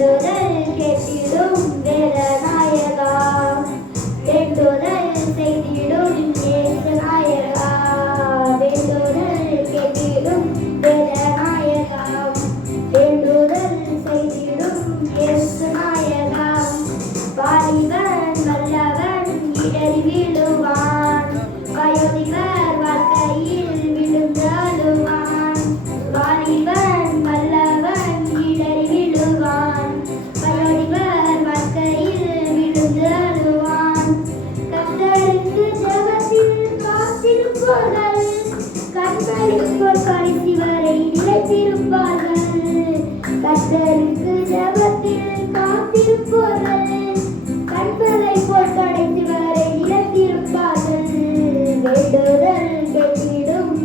வேண்டுதல் கேட்டிடும் வேதநாயகா, வேண்டுதல் செய்திடும் இயேசு நாயகா, வேண்டுதல் கேட்டிடும் வேதநாயகா, வேண்டுதல் செய்திடும் இயேசு நாயகா. வாலிபன் வல்லவன் இடறி விழுவான், வயோதிபர் வாழ்க்கையில் விழுந்து அழுவான். வாலிபன் வல்லவன் இடறி விழுவான், வயோதிபர் வாழ்க்கையில் விழுந்து அழுவான். கர்த்தருக்கு ஜெபத்தில் காத்திருப்பவர்கள் கண்களிற்போர் கடைசி வரை நிலைத்திருப்பார்கள். கர்த்தருக்கு ஜெபத்தில் காத்திருப்பவர்கள் கண்களை போல் கடைசி வரை நிலைத்திருப்பார்கள். வேண்டுதல் கேட்டிடும்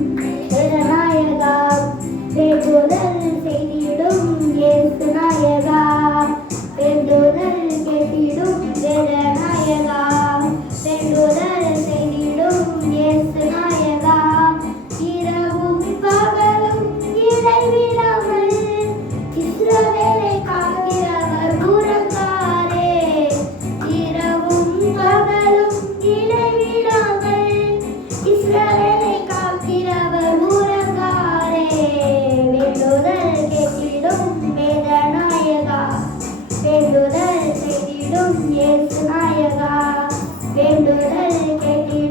வேதநாயகா, வேண்டுதல் செய்திடும் இயேசு நாயகா, வேண்டுதல் கேட்டிடும் வேதநாயகா, வேண்டுதல் செய்திடும் இயேசு நாயகா. இரவும் பகலும் இடைவிடாமல் இஸ்ரவேலை காக்கிறவர் உறங்காரே. இரவும் பகலும் இடைவிடாமல் இஸ்ரவேலை காக்கிறவர் உறங்காரே. வேண்டுதல் கேட்டிடும் வேதநாயகா, வேண்டுதல் செய்திடும் இயேசு நாயகா, வேண்டுதல் கேட்டிடும்